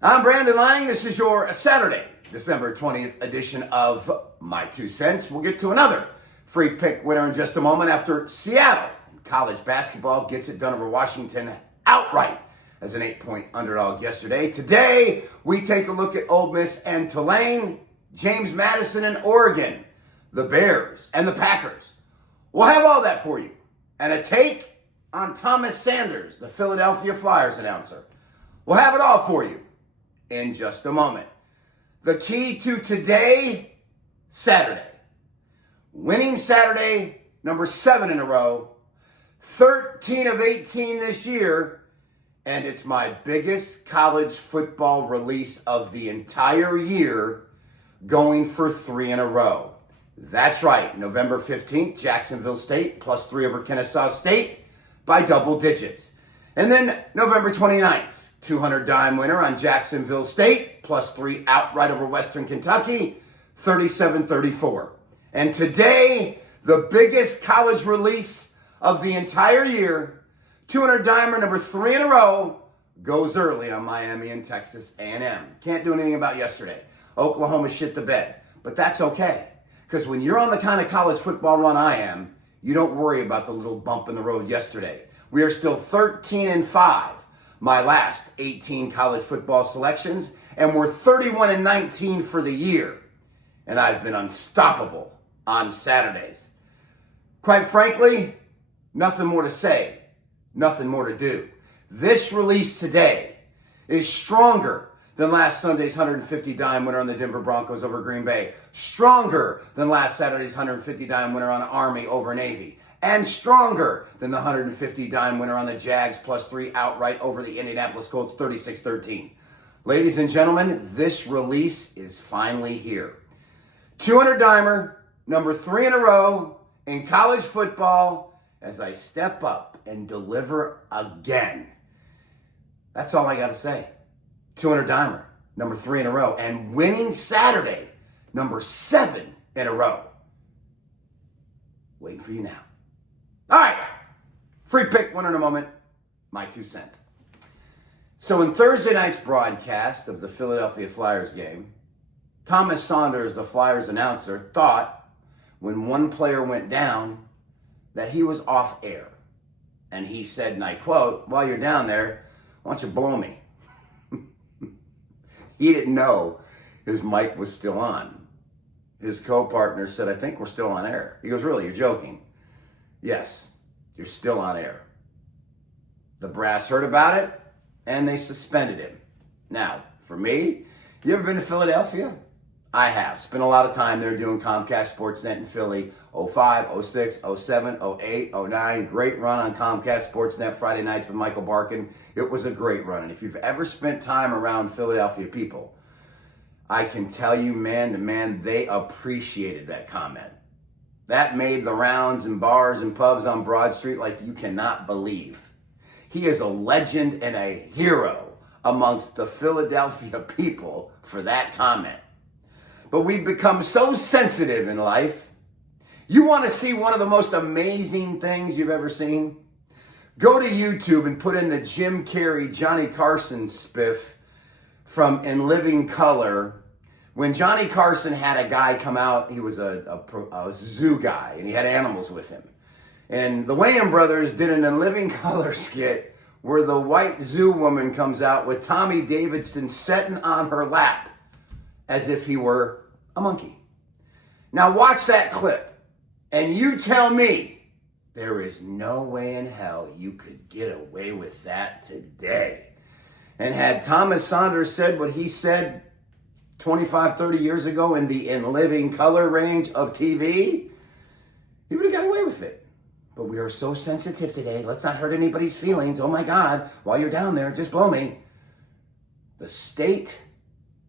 I'm Brandon Lang. This is your Saturday, December 20th edition of My Two Cents. We'll get to another free pick winner in just a moment after Seattle in college basketball gets it done over Washington outright as an 8-point underdog yesterday. Today, we take a look at Ole Miss and Tulane, James Madison and Oregon, the Bears and the Packers. We'll have all that for you. And a take on Thomas Sanders, the Philadelphia Flyers announcer. We'll have it all for you in just a moment. The key to today, Saturday. Winning Saturday, number 7 in a row, 13 of 18 this year, and it's my biggest college football release of the entire year, going for 3 in a row. That's right, November 15th, Jacksonville State, +3 over Kennesaw State by double digits. And then November 29th, 200 dime winner on Jacksonville State, +3 outright over Western Kentucky, 37-34. And today, the biggest college release of the entire year, 200 dimer, number 3 in a row, goes early on Miami and Texas A&M. Can't do anything about yesterday. Oklahoma shit the bed, but that's okay. Because when you're on the kind of college football run I am, you don't worry about the little bump in the road yesterday. We are still 13-5. My last 18 college football selections, and we're 31-19 for the year. And I've been unstoppable on Saturdays. Quite frankly, nothing more to say, nothing more to do. This release today is stronger than last Sunday's 150 dime winner on the Denver Broncos over Green Bay, stronger than last Saturday's 150 dime winner on Army over Navy, and stronger than the 150 dime winner on the Jags, +3 outright over the Indianapolis Colts, 36-13. Ladies and gentlemen, this release is finally here. 200 dimer, number 3 in a row in college football as I step up and deliver again. That's all I got to say. 200 dimer, number 3 in a row, and winning Saturday, number 7 in a row. Waiting for you now. All right, free pick winner in a moment, my 2 cents. So in Thursday night's broadcast of the Philadelphia Flyers game, Thomas Sanders, the Flyers announcer, thought when one player went down that he was off air. And he said, and I quote, "While you're down there, why don't you blow me?" He didn't know his mic was still on. His co-partner said, "I think we're still on air." He goes, "Really, you're joking?" "Yes, you're still on air." The brass heard about it, and they suspended him. Now, for me, you ever been to Philadelphia? I have. Spent a lot of time there doing Comcast Sportsnet in Philly, 05, 06, 07, 08, 09. Great run on Comcast Sportsnet Friday nights with Michael Barkin. It was a great run. And if you've ever spent time around Philadelphia people, I can tell you, man to man, they appreciated that comment. That made the rounds in bars and pubs on Broad Street like you cannot believe. He is a legend and a hero amongst the Philadelphia people for that comment. But we've become so sensitive in life. You want to see one of the most amazing things you've ever seen? Go to YouTube and put in the Jim Carrey, Johnny Carson spiff from In Living Color. When Johnny Carson had a guy come out, he was a zoo guy, and he had animals with him. And the Wayans brothers did an In Living Color skit where the white zoo woman comes out with Tommy Davidson sitting on her lap as if he were a monkey. Now watch that clip, and you tell me there is no way in hell you could get away with that today. And had Thomas Sanders said what he said 25, 30 years ago in the In Living Color range of TV, he would have got away with it. But we are so sensitive today. Let's not hurt anybody's feelings. Oh my God, while you're down there, just blow me. The state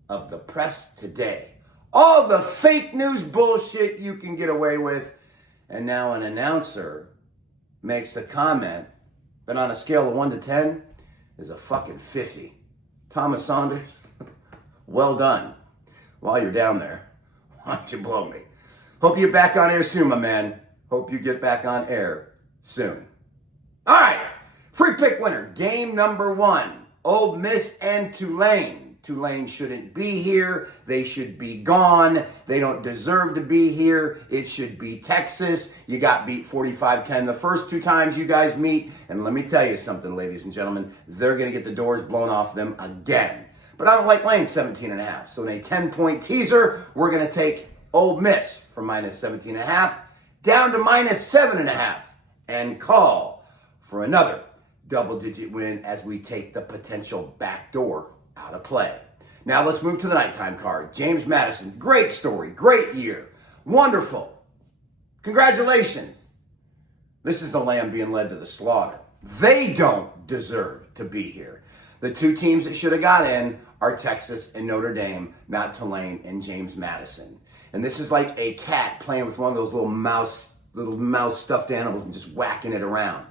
of the press today. All the fake news bullshit you can get away with. And now an announcer makes a comment that on a scale of 1 to 10 is a fucking 50. Thomas Sanders, well done. While you're down there, why don't you blow me? Hope you get back on air soon, my man. Hope you get back on air soon. All right, free pick winner. Game number 1, Ole Miss and Tulane. Tulane shouldn't be here. They should be gone. They don't deserve to be here. It should be Texas. You got beat 45-10 the first 2 times you guys meet. And let me tell you something, ladies and gentlemen. They're going to get the doors blown off them again. But I don't like laying 17.5. So in a 10-point teaser, we're going to take Ole Miss from minus 17.5 down to minus 7.5 and call for another double-digit win as we take the potential backdoor out of play. Now let's move to the nighttime card. James Madison, great story, great year, wonderful. Congratulations. This is the lamb being led to the slaughter. They don't deserve to be here. The 2 teams that should have got in are Texas and Notre Dame, not Tulane and James Madison. And this is like a cat playing with one of those little mouse stuffed animals and just whacking it around.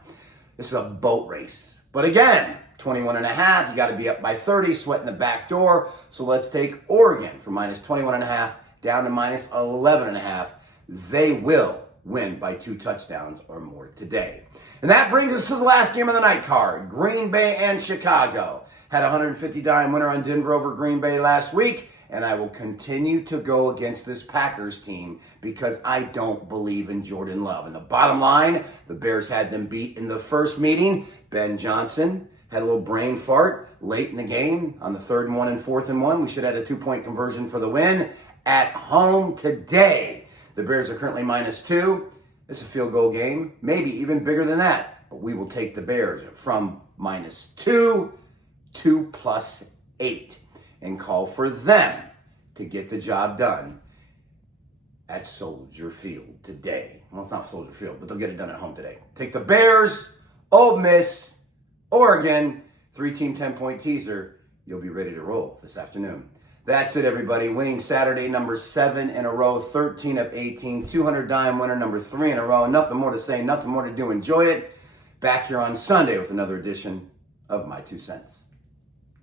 This is a boat race. But again, 21.5, you got to be up by 30, sweating the back door. So let's take Oregon from minus 21.5 down to minus 11.5. They will win by 2 touchdowns or more today. And that brings us to the last game of the night card. Green Bay and Chicago. Had a 150-dime winner on Denver over Green Bay last week. And I will continue to go against this Packers team because I don't believe in Jordan Love. And the bottom line, the Bears had them beat in the first meeting. Ben Johnson had a little brain fart late in the game on the 3rd and 1 and 4th and 1. We should have had a 2-point conversion for the win at home today. The Bears are currently minus 2. It's a field goal game, maybe even bigger than that. But we will take the Bears from minus 2 to plus 8. And call for them to get the job done at Soldier Field today. Well, it's not Soldier Field, but they'll get it done at home today. Take the Bears, Ole Miss, Oregon, 3-team 10-point teaser. You'll be ready to roll this afternoon. That's it, everybody. Winning Saturday, number 7 in a row, 13 of 18, 200-dime winner, number 3 in a row. Nothing more to say, nothing more to do. Enjoy it. Back here on Sunday with another edition of My 2 Cents.